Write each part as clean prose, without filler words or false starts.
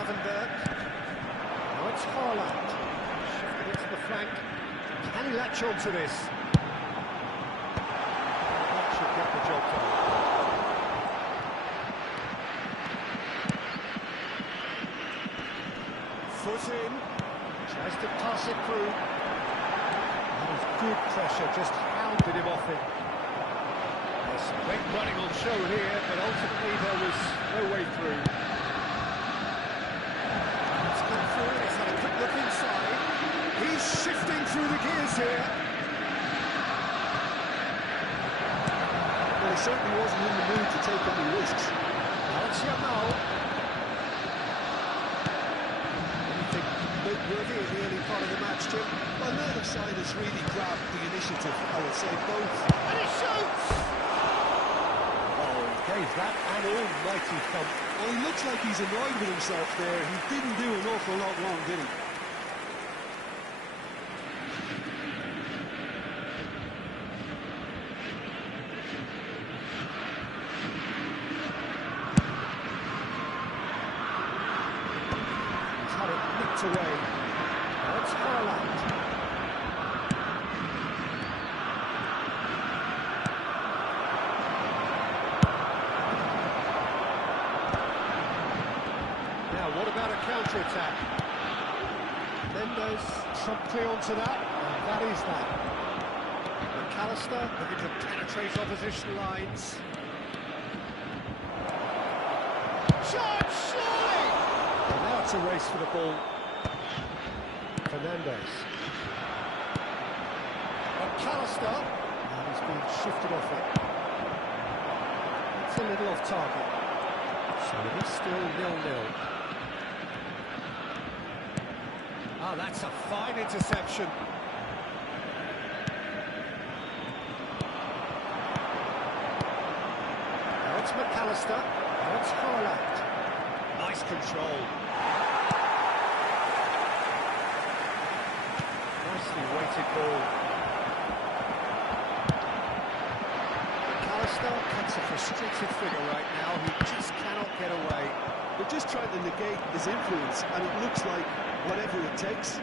Now it's Haaland. Shifted it to the flank. Can he latch on to this? That should get the job done. Foot in. Tries to pass it through. That was good pressure, just hounded him off it. There's some great running on show here, but ultimately there was no way through. It's come through, he's had a quick look inside. He's shifting through the gears here. Well, he certainly wasn't in the mood to take any risks. Now it's Yamal. Anything noteworthy in the early part of the match, Jim? Well, neither side has really grabbed the initiative, I would say both. And he shoots! Oh, he gave that an almighty thump. Well, he looks like he's annoyed with himself there. He didn't do an awful lot wrong, did he? He's had it nicked away. Now it's Haaland. Now, what about a counter-attack? Mendes promptly onto that, and that is that. McAllister looking to penetrate opposition lines. Shot, surely! And now it's a race for the ball. Fernandes. McAllister. And he's been shifted off it. It's a little off target. So it is still 0-0. Ah, that's a fine interception. Now it's McAllister. Now it's Haaland. Nice control. Nicely weighted ball. McAllister cuts a frustrated figure right now. He just cannot get away. They're just trying to negate his influence, and it looks like whatever it takes.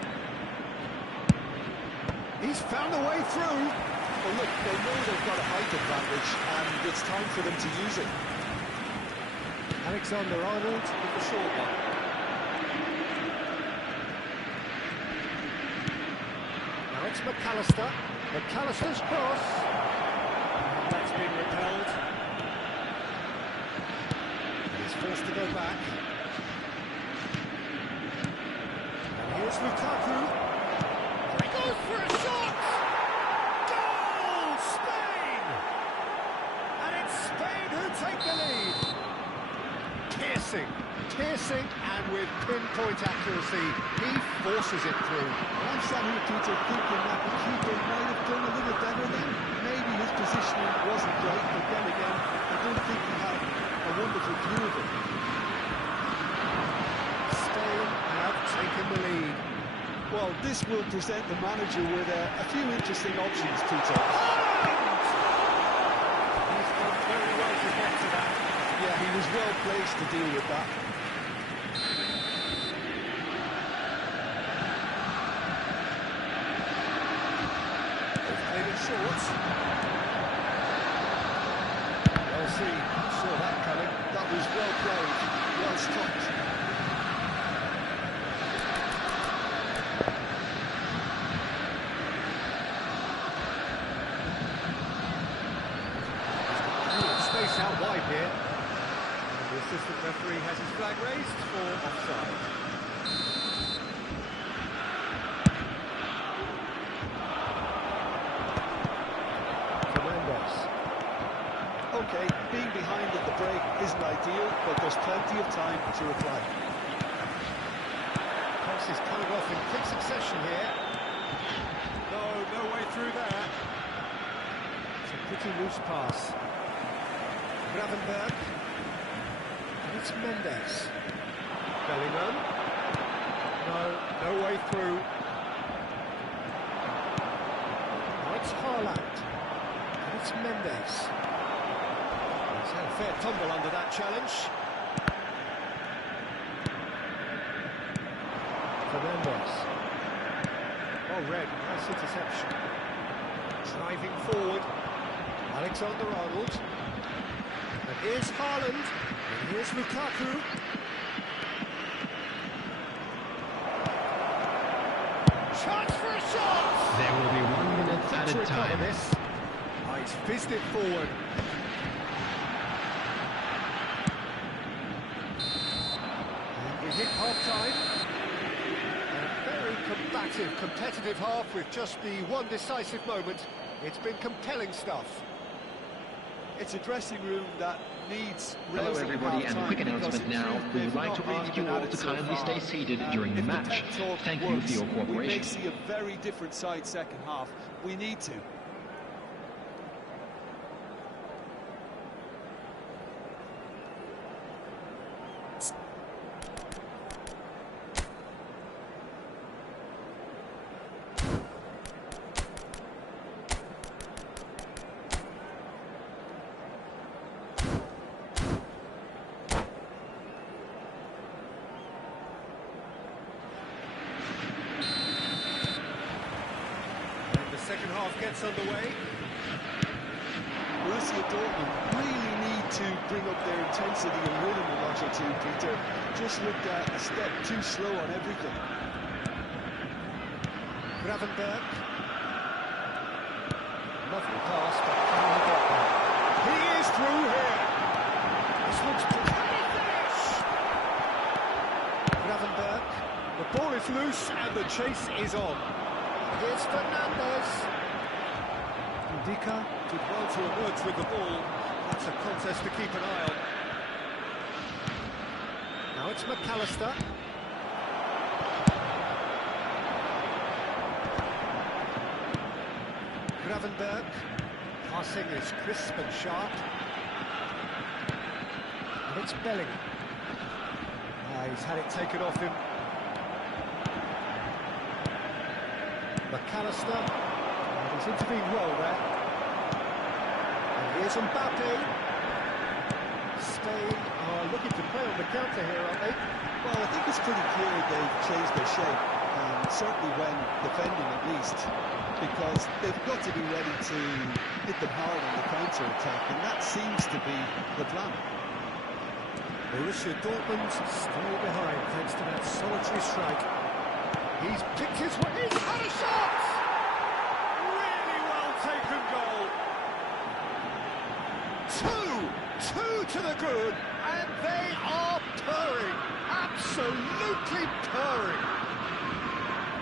He's found a way through. Well, look, they know they've got a height advantage, and it's time for them to use it. Alexander-Arnold with the short one. Now it's McAllister. McAllister's cross. And that's been repelled. And he's forced to go back. And here's Lukaku. He goes for a shot! Goal! Spain! And it's Spain who take the lead. Piercing, and with pinpoint accuracy, he forces it through. I'm sat here, Peter, thinking that the keeper might have done a little better then. Maybe his positioning wasn't great, but then again, I don't think he had a wonderful view of it. Spain have taken the lead. Well, this will present the manager with a few interesting options, Peter. He's done very well to get to that. Yeah, he was well placed to deal with that. They've played it short. Well seen, saw that coming. That was well played, well stopped. Space out wide here. And the assistant referee has his flag raised for offside. Fernandes. OK, being behind at the break isn't ideal, but there's plenty of time to reply. Pass is coming off in quick succession here. No way through there. It's a pretty loose pass. Gravenberg. And it's Mendes. Bellingham. No way through. Now it's Haaland. And it's Mendes. He's had a fair tumble under that challenge. Fernandez. Well read, nice interception. Driving forward, Alexander-Arnold. And here's Haaland, and here's Lukaku. Chance for a shot! There will be 1 minute added time. This. Oh, he's fizzed it forward. And we hit half-time. A very combative, competitive half with just the one decisive moment. It's been compelling stuff. It's a dressing room that needs Hello rousing everybody, and a quick half-time announcement because now. We would like to they've not ask really you all been to at it so kindly far. stay seated during the If match. pep talk Thank you works, for your we may cooperation. see a very different side second half. We need to. Second half gets underway. Borussia Dortmund really need to bring up their intensity and rhythm a notch or two, Peter. Just looked at a step too slow on everything. Gravenberg. Lovely pass, but can he get there? He is through here. This looks pretty. Can he finish? Gravenberg. The ball is loose and the chase is on. Here's Fernandez. Ndika did well to emerge with the ball. That's a contest to keep an eye on. Now it's McAllister. Gravenberg. Passing is crisp and sharp. And it's Bellingham. He's had it taken off him. McAllister, and he's intervened well there. And here's Mbappe. Spain are looking to play on the counter here, aren't they? Well, I think it's pretty clear they've changed their shape, certainly when defending at least, because they've got to be ready to hit them hard on the counter-attack, and that seems to be the plan. Borussia Dortmund still behind thanks to that solitary strike. He's picked his way, he's had a shot! Really well taken goal. Two to the good, and they are purring, absolutely purring.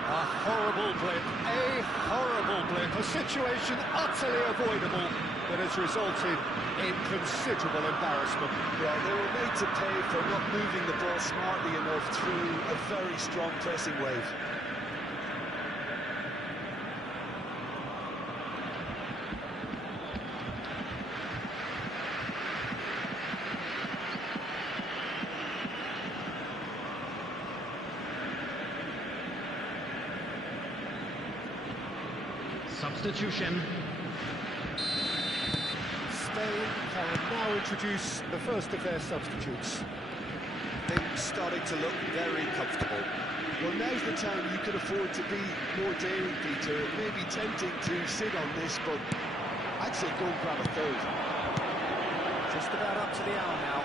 A horrible blip, a situation utterly avoidable that has resulted in considerable embarrassment. Yeah, they were made to pay for not moving the ball smartly enough through a very strong pressing wave. Substitution. Spain can now introduce the first of their substitutes. Things starting to look very comfortable. Well, now's the time you could afford to be more daring, Peter. It may be tempting to sit on this, but I'd say go and grab a third. Just about up to the hour now.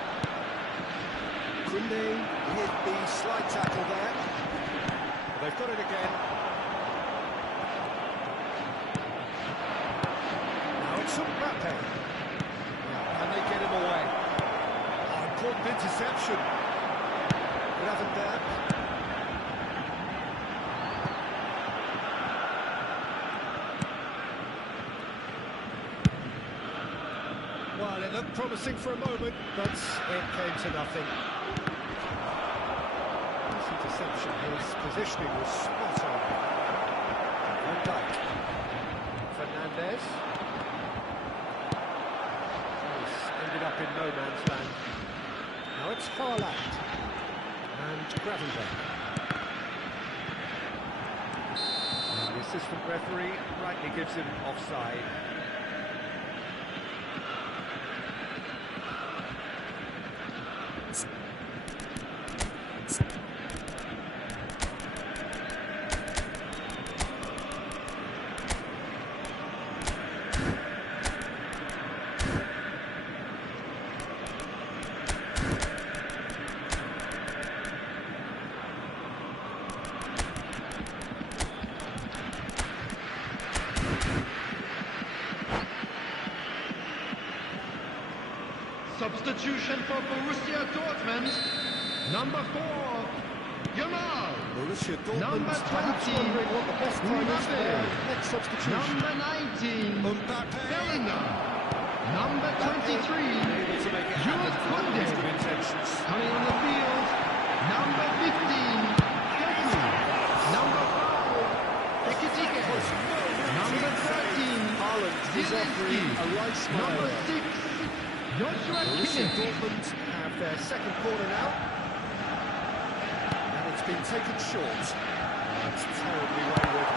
Koundé hit the slide tackle there. They've got it again. Now it's Mbappe. Can they get him away? Oh, important interception. Gravenberg. Well, it looked promising for a moment, but it came to nothing. This interception, his positioning was spot on. Van Dijk. Fernandez. He's ended up in no man's land. Now it's Haaland. And Gravenberg. And the assistant referee rightly gives him offside. Substitution for Borussia Dortmund. Number 4, Jamal. Borussia Dortmund Number perhaps 20, wondering what the best time is for their Mbappe. next substitution. Number 19, Mbappe. Bellingham. Number 23, Able to make it happen Jules for all his Koundé. good intentions. Coming on the field, number 15, Doku. Number 5, Ekitike. Number 13, Haaland is Zielinski. offering a right smile Number there. 6, Joshua Borussia Kimmich. Dortmund have their second corner now. And it's been taken short. It's terribly wayward.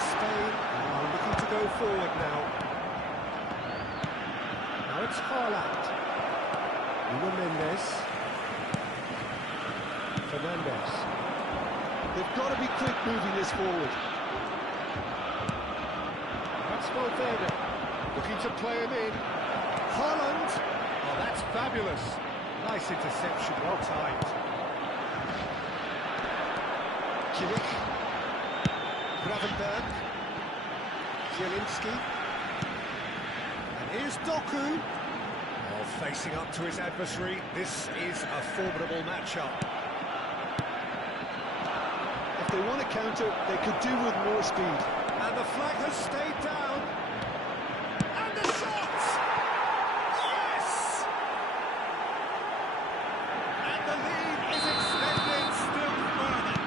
Spain are looking to go forward now. Now it's Haaland. Nuno Mendes. Fernandes. They've got to be quick moving this forward. That's Valverde. Looking to play him in. Haaland. Oh, that's fabulous. Nice interception, well timed. Kimmich. Gravenberg. Zielinski. And here's Doku. Oh, facing up to his adversary. This is a formidable matchup. If they want to counter, they could do with more speed. And the flag has stayed down. And the shot! Yes! And the lead is extended still further.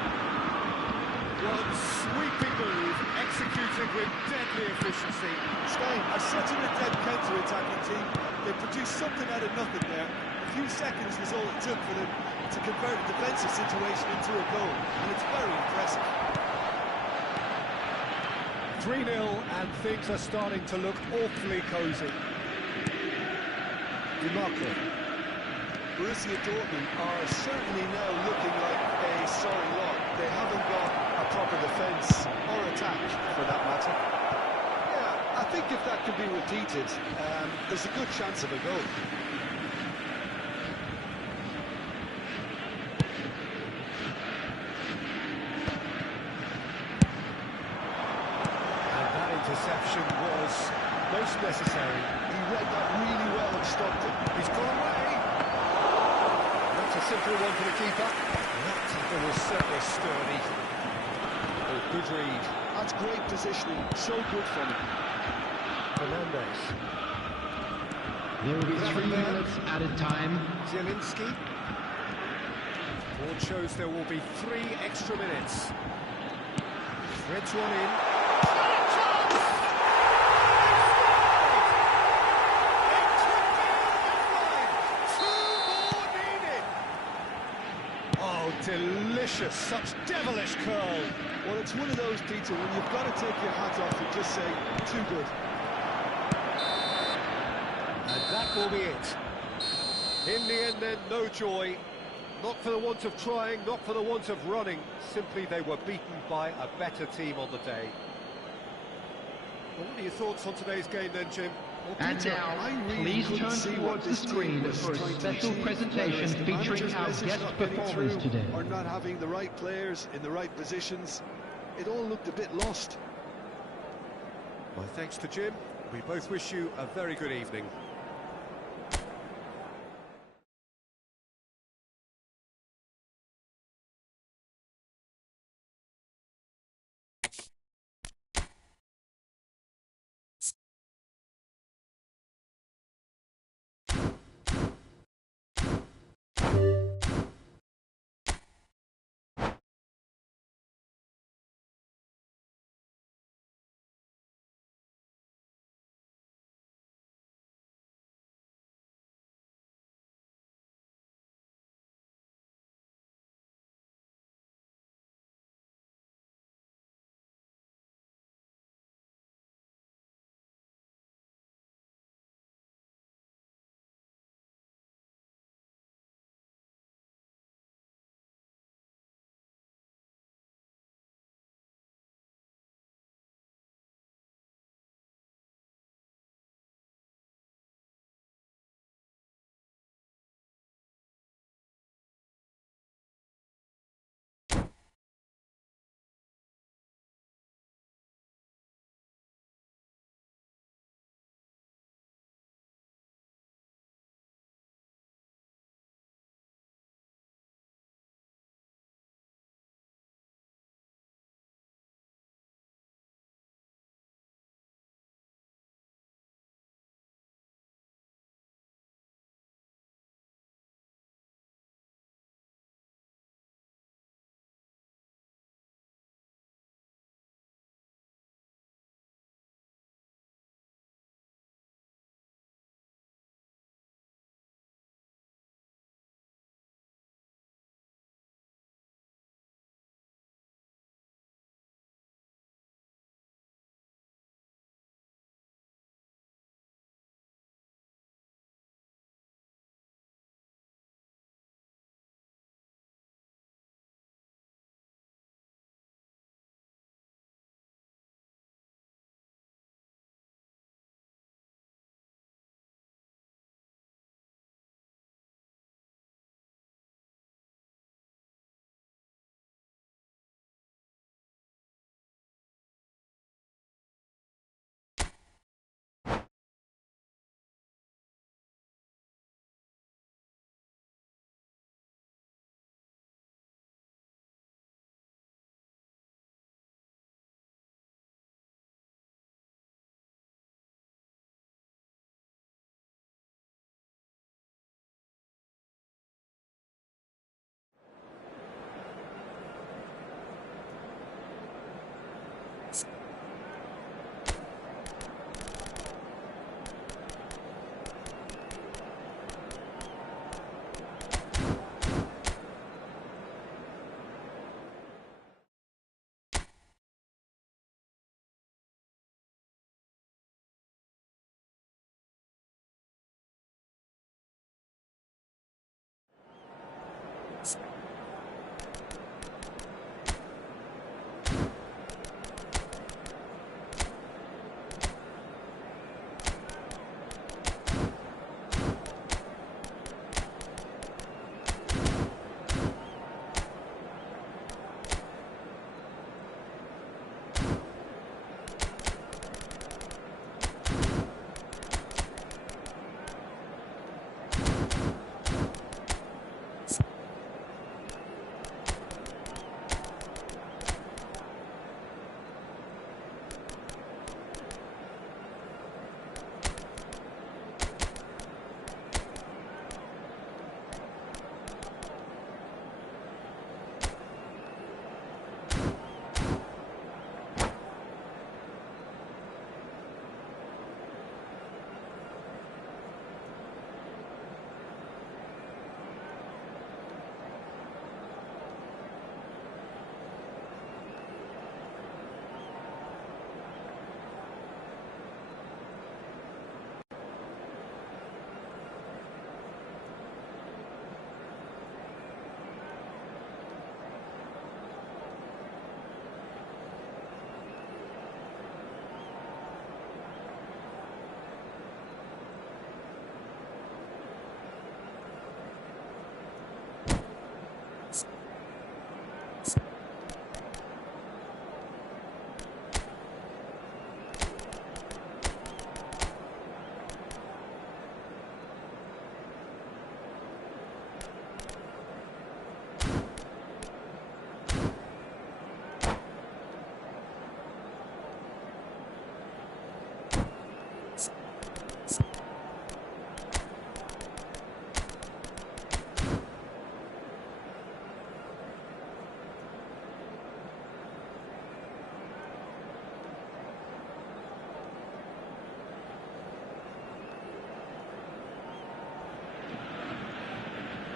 One sweeping move, executed with deadly efficiency. Spain are such an adept counter-attacking team. They produced something out of nothing there. A few seconds was all it took for them to convert a defensive situation into a goal, and it's very impressive. 3-0 and things are starting to look awfully cosy. DiMarco. Borussia Dortmund are certainly now looking like a sorry lot. They haven't got a proper defence or attack, for that matter. Yeah, I think if that can be repeated, there's a good chance of a goal. And that interception was most necessary. He read that really well and stopped it. He's gone away. That's a simple one for the keeper. That tackle was certainly sturdy. Oh, good read. That's great positioning, so good from him. Fernandes. There will be 3 minutes added time. Zielinski. Board shows there will be 3 extra minutes. Threads one in. Oh, delicious, such devilish curl. Well, it's one of those, Peter, when you've got to take your hat off and just say, too good. And that will be it. In the end then, no joy. Not for the want of trying, not for the want of running. Simply they were beaten by a better team on the day. Well, what are your thoughts on today's game then, Jim? Well, And Peter, now, I really please couldn't turn see what towards the this team screen was for a trying to special achieve, presentation whether it's the featuring manager's our message guest not getting performers through today. or not having the right players in the right positions. It all looked a bit lost. My thanks to Jim. We both wish you a very good evening.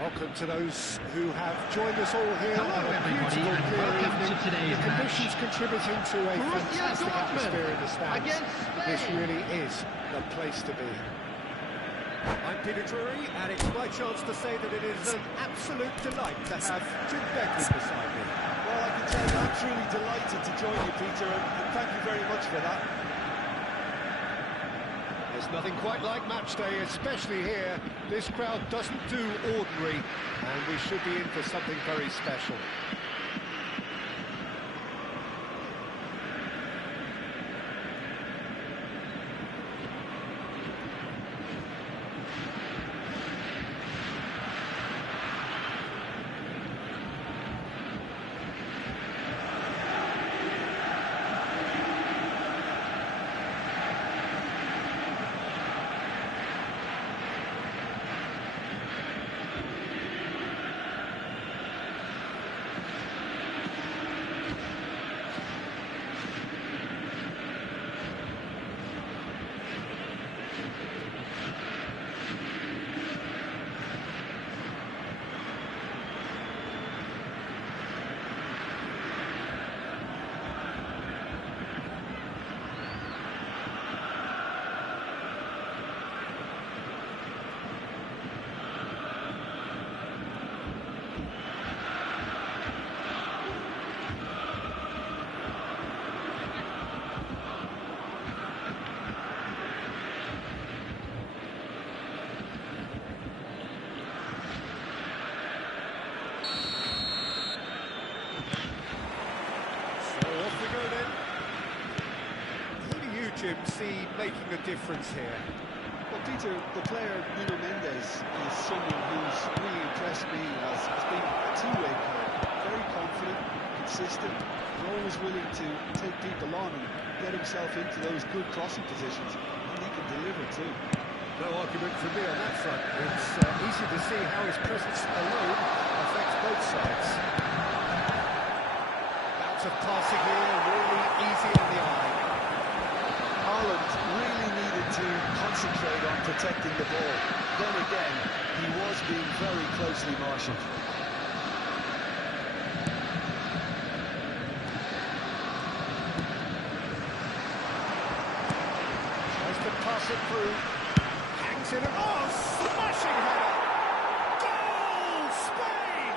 welcome to those who have joined us all here Hello, on a everybody, beautiful and clear welcome evening. to today's The conditions match. contributing to a Borussia fantastic Dortmund atmosphere in the stands. against This Spain. really is the place to be. I'm Peter Drury, and it's my chance to say that it is an absolute delight to have Jim Begley beside me. Well, I can tell you, I'm truly delighted to join you, Peter, and thank you very much for that. There's nothing quite like match day, especially here. This crowd doesn't do ordinary, and we should be in for something very special. Jim, see making a difference here? Well, Peter, the player Nuno Mendes is someone who's really impressed me as being a two-way player. Very confident, consistent, and always willing to take people on and get himself into those good crossing positions, and he can deliver too. No argument from me on that front. It's easy to see how his presence alone affects both sides. Bouts of passing here, really easy on the eye. Haaland really needed to concentrate on protecting the ball. Then again, he was being very closely marshalled. Tries to pass it through. Hangs in and smashing header! Goal! Spain!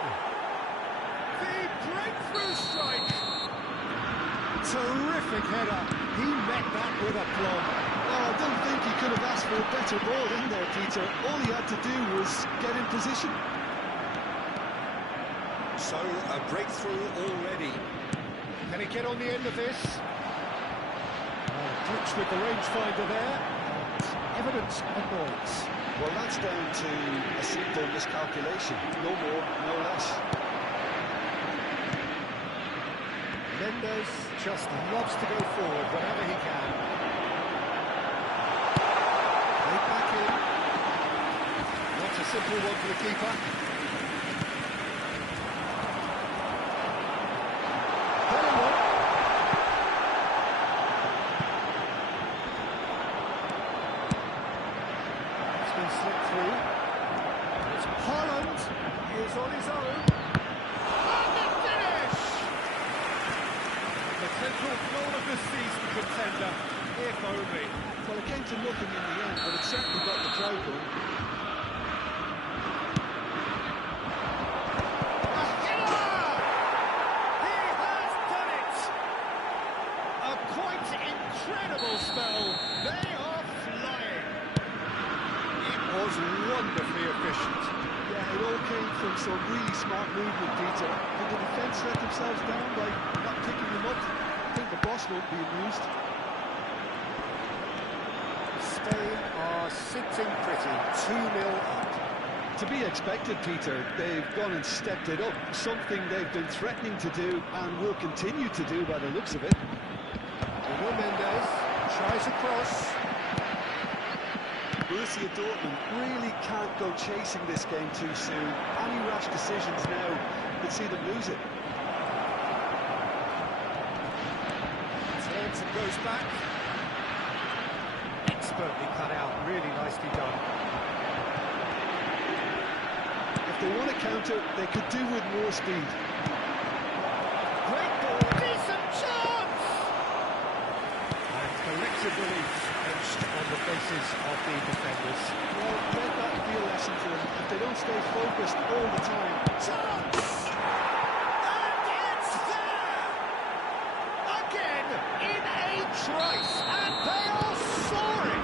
The breakthrough strike! Terrific header. He met that with aplomb. Oh, I don't think he could have asked for a better ball in there, Peter. All he had to do was get in position. So, a breakthrough already. Can he get on the end of this? Glitch with the rangefinder there. Evidence of annoyance. Well, that's down to a simple miscalculation. No more, no less. Mendes just loves to go forward whenever he can. Played back in. Not a simple one for the keeper. Bellingham. It's been slipped through. It's Haaland. He is on his own. Potential goal of the season contender, if only. Well, it came to nothing in the end, but it certainly got the crowd going. A header! He has done it! A quite incredible spell. They are flying. It was wonderfully efficient. Yeah, it all came from some really smart movement, Peter. And the defence let themselves down by not picking them up. I think the boss won't be amused. Spain are sitting pretty, 2-0 up. To be expected, Peter. They've gone and stepped it up. Something they've been threatening to do and will continue to do by the looks of it. Nuno Mendes tries across. Borussia Dortmund really can't go chasing this game too soon. Any rash decisions now could see them lose it. Turns and goes back. Expertly cut out, really nicely done. If they want to counter, they could do with more speed. Great ball, decent chance! And collective relief etched on the faces of the defenders. Well, let that be a lesson for them. If they don't stay focused all the time. Chance! And it's there! Again, in a trice, and they are soaring!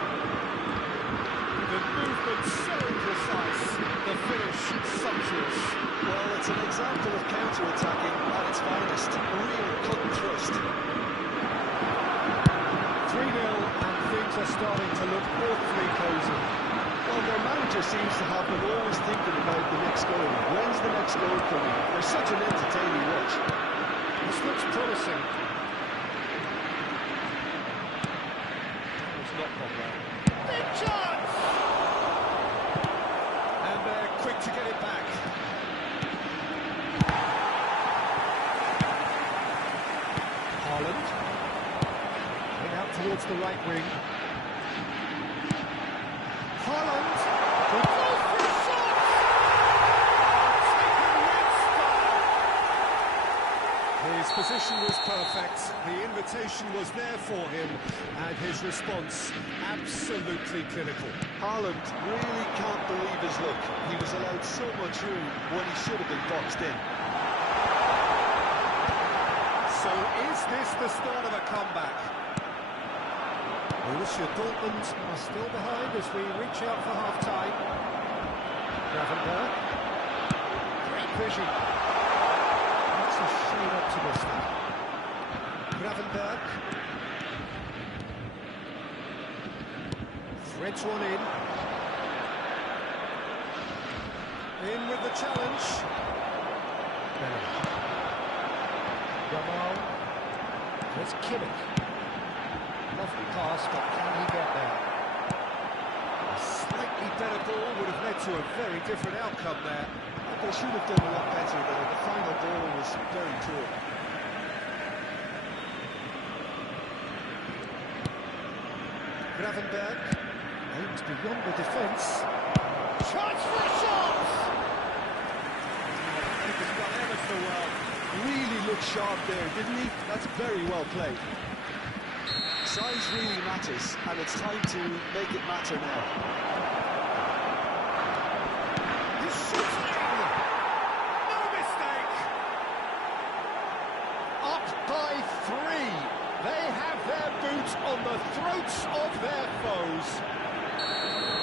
The movement so precise, the finish sumptuous. Well, it's an example of counter-attacking at its finest. Real cut and thrust. 3-0, and things are starting to look awfully cosy. Well, their manager seems to have them always thinking about the next goal. When's the next goal coming? They're such an entertaining watch. This looks promising. It's not Pogba. Big chance! And they're quick to get it back. Haaland. In out towards the right wing. Haaland. Good ball for a shot! Taken with style. His position was perfect, the invitation was there for him, and his response absolutely clinical. Haaland really can't believe his luck. He was allowed so much room when he should have been boxed in. So is this the start of a comeback? Borussia Dortmund are still behind as we reach out for half-time. Gravenberg. Great vision. That's a shade optimistic. Gravenberg. Threads one in. In with the challenge. Bellingham. Yamal. There's Kimmich. Lovely pass, but can he get there? A slightly better ball would have led to a very different outcome there. They should have done a lot better there. The final ball was very poor. Gravenberg aims beyond the defence. Chance for a shot! Keeper's got ever so well. Really looked sharp there, didn't he? That's very well played. Size really matters, and it's time to make it matter now. He's shooting! No mistake! Up by 3. They have their boot on the throats of their foes.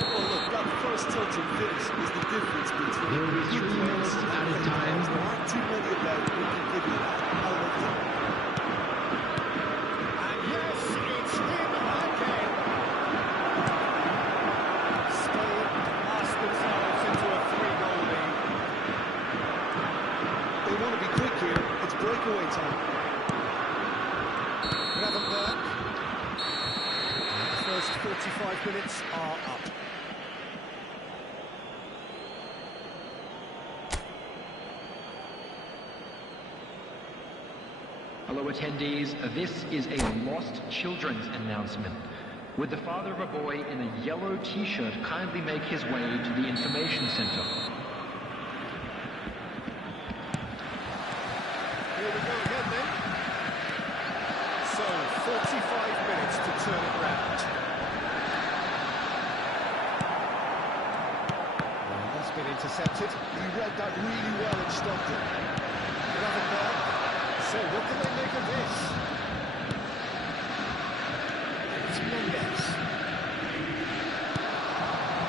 Well, look, that first touch and finish is the difference between There will be 3 minutes and added great time. players. There aren't too many about who can give you that. I love them. And yes, it's him again. Spain pass themselves into a 3-goal lead. They want to be quick here. It's breakaway time. Gravenberg. The first 45 minutes are up. Hello attendees, this is a lost children's announcement. Would the father of a boy in a yellow t-shirt kindly make his way to the information center? Here we go again then. So, 45 minutes to turn it round. Well, that's been intercepted. He read that really well and stopped it. Gravenberg. So, what can they make of this? It's Mendes.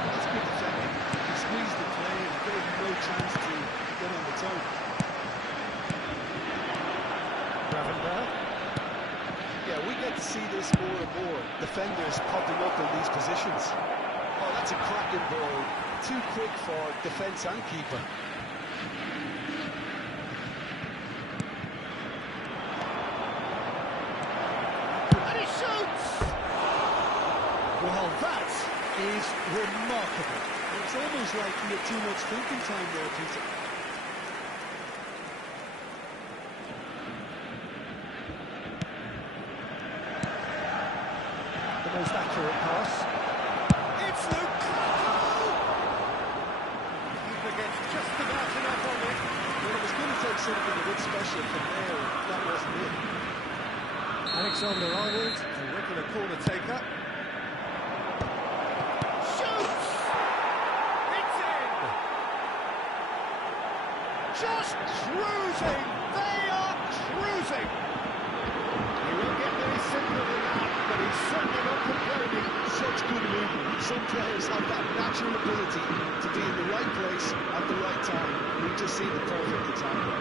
That's good defending. He squeezed the play and gave him no chance to get on the toe. Gravenberg. Yeah, we get to see this more and more. Defenders popping up in these positions. Oh, that's a cracking ball. Too quick for defence and keeper. And he shoots! Well, that is remarkable. It's almost like he had too much thinking time there, Peter. The most accurate pass. It's Lukaku! Keeper gets just about expect something a bit special from there. That wasn't it. Alexander-Arnold, a regular corner taker. Shoots! It's in! Just cruising! They are cruising! He won't get any simpler than that, but he's certainly not complaining. Such good movement. Some players have that natural ability to be in the right place at the right time. We've just seen the perfect example.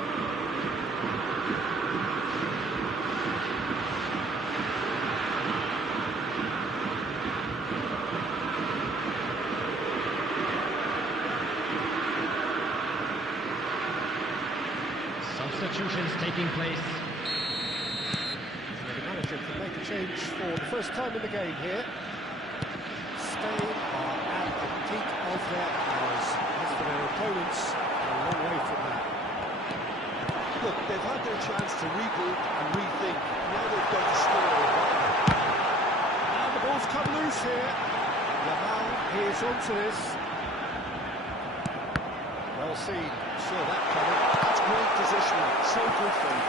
Substitutions taking place. So the manager can make a change for the first time in the game here. Spain are at the peak of their powers. As for their opponents, they're a long way from that. Look, they've had their chance to regroup and rethink. Now they've got to score. And the ball's come loose here. Laval is onto this. Well seen, saw that coming. That's great positioning. So good for him.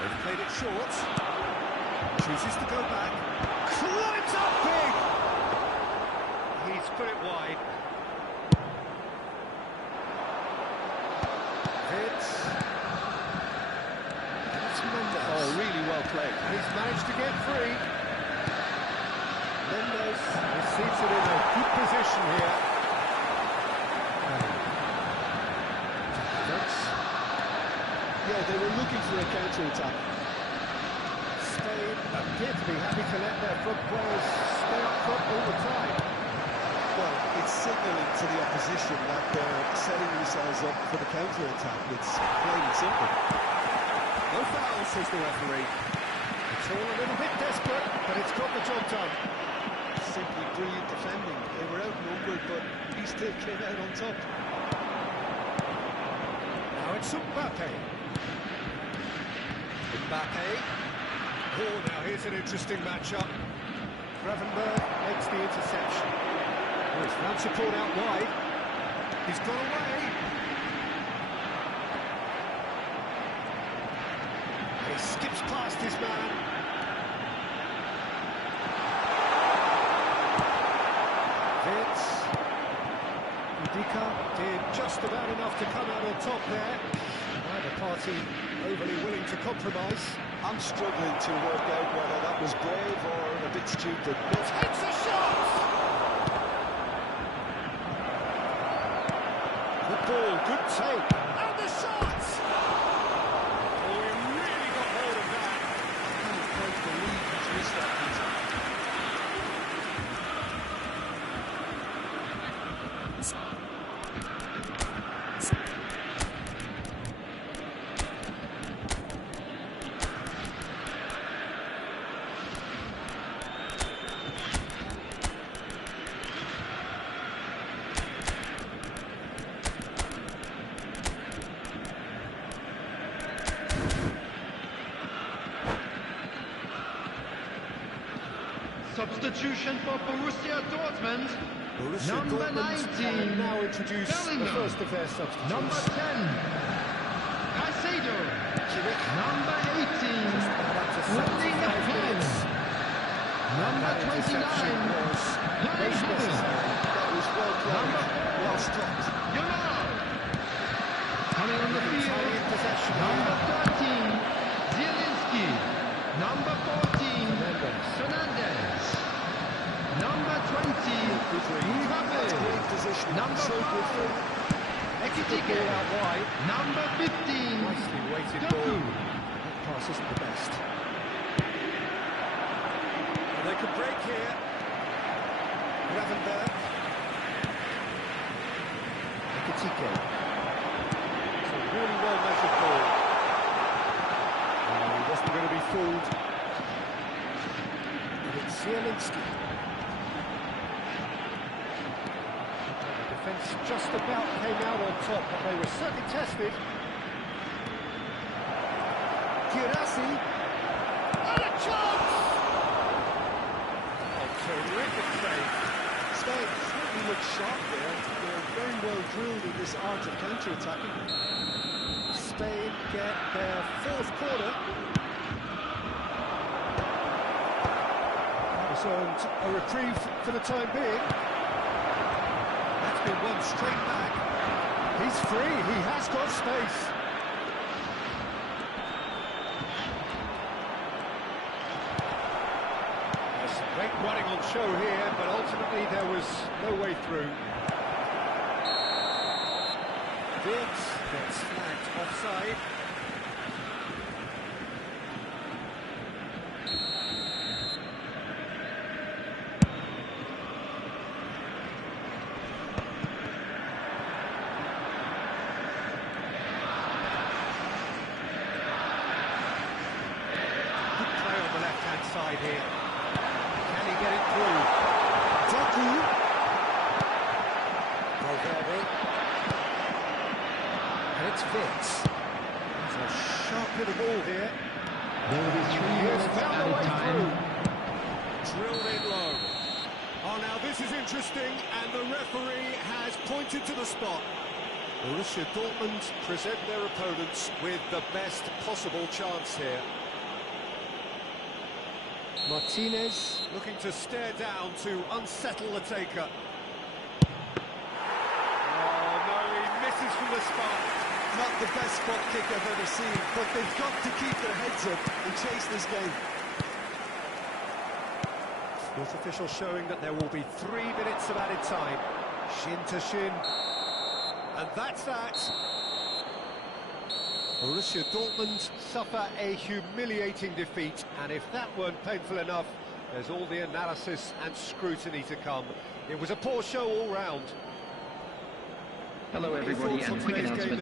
They've played it short. Chooses to go back. Climbs up big! He's put it wide. It's Mendes. Oh, really well played. And he's managed to get free. Mendes is seated in a good position here. Yeah, they were looking for a counter-attack. Spain appear to be happy to let their front players stay up front all the time. Well, it's signalling to the opposition that they're setting themselves up for the counter-attack. It's plain and simple. No foul, says the referee. It's all a little bit desperate, but it's got the job done. Simply brilliant defending. They were outnumbered, but he still came out on top. Now it's Mbappe. Mbappe. Oh, now here's an interesting matchup. Gravenberg makes the interception. Oh, it's round support out wide. He's got away. He skips past his man. Vince. Udica did just about enough to come out on top there. Neither party overly willing to compromise. I'm struggling to work out whether that was brave or a bit stupid. Takes a shot! Good ball, good take. And the shot! Oh, he really got hold of that. I can't believe he's missed that, Peter. Substitution for Borussia Dortmund. Borussia Number Dortmund 19, now introduce Bellingham. the first of their substitutes. Number 10, Caicedo. Kimmich. Number 18, About up to Holding the 75 pen. minutes. Number That 29, interception was Harry most Kane. necessary. That was well played. Number Well stopped. Yamal. Coming on the field, Italian possession number here. 13, Zielinski. Number 14, Mendes. Fernandez. Number 20, Mbappe. Great positioning. Number So good for 5, him. Ekitike. Ball out wide. Number 15, Nicely weighted Doku. ball. That pass isn't the best. And they could break here. Gravenberg. Ekitike. It's a really well measured ball. He wasn't going to be fooled. And it's Zielinski. The defence just about came out on top, but they were certainly tested. Girassi. And a chance! Oh, terrific save. Spain certainly good shot there. They're very well drilled in this art of counter-attacking. Spain get their fourth corner. That was earned a reprieve for the time being. That's been won straight back. He's free, he has got space. There's some great running on show here, but ultimately there was no way through. Vince gets flagged offside. Good play on the left-hand side here. Can he get it through? Valverde. And it's Vince. He's a sharp bit of ball here. There will be 3 minutes added time. Drilled in low. Oh, now this is interesting, and the referee has pointed to the spot. Borussia Dortmund present their opponents with the best possible chance here. Martinez Looking to stare down to unsettle the taker. Oh, no, he misses from the spot. Not the best spot kick I've ever seen, but they've got to keep their heads up and chase this game. Sports official showing that there will be 3 minutes of added time. Shin to shin. And that's that. Borussia Dortmund suffer a humiliating defeat, and if that weren't painful enough, there's all the analysis and scrutiny to come. It was a poor show all round. Hello everybody, and quick announcement.